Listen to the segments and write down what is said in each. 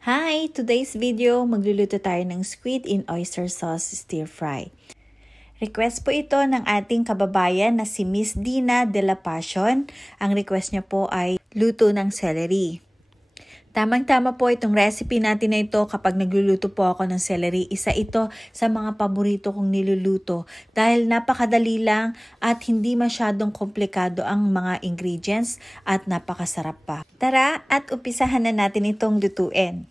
Hi! Today's video, magluluto tayo ng squid in oyster sauce stir fry. Request po ito ng ating kababayan na si Miss Dina de la Passion. Ang request niya po ay luto ng celery. Tamang-tama po itong recipe natin na ito kapag nagluluto po ako ng celery. Isa ito sa mga paborito kong niluluto dahil napakadali lang at hindi masyadong komplikado ang mga ingredients at napakasarap pa. Tara at umpisahan na natin itong lutuin.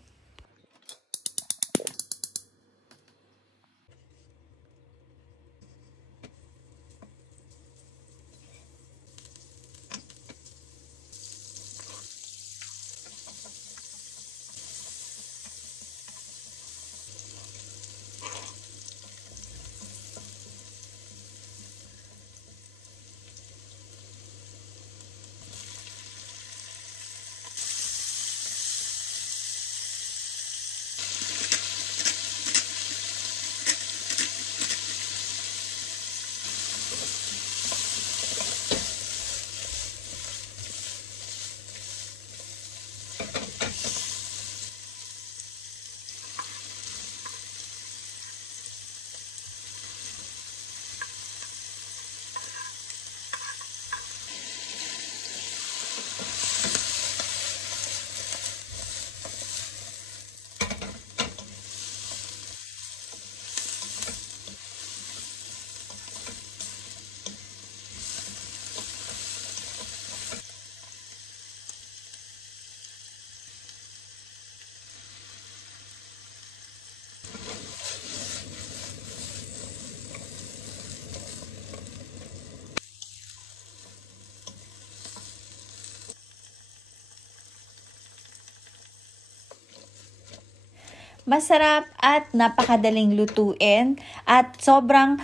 Masarap at napakadaling lutuin at sobrang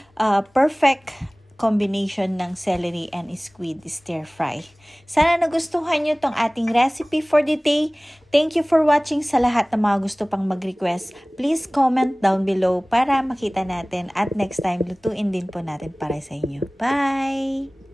perfect combination ng celery and squid stir fry. Sana nagustuhan nyo tong ating recipe for the day. Thank you for watching. Sa lahat ng mga gusto pang mag-request, please comment down below para makita natin at next time lutuin din po natin para sa inyo. Bye!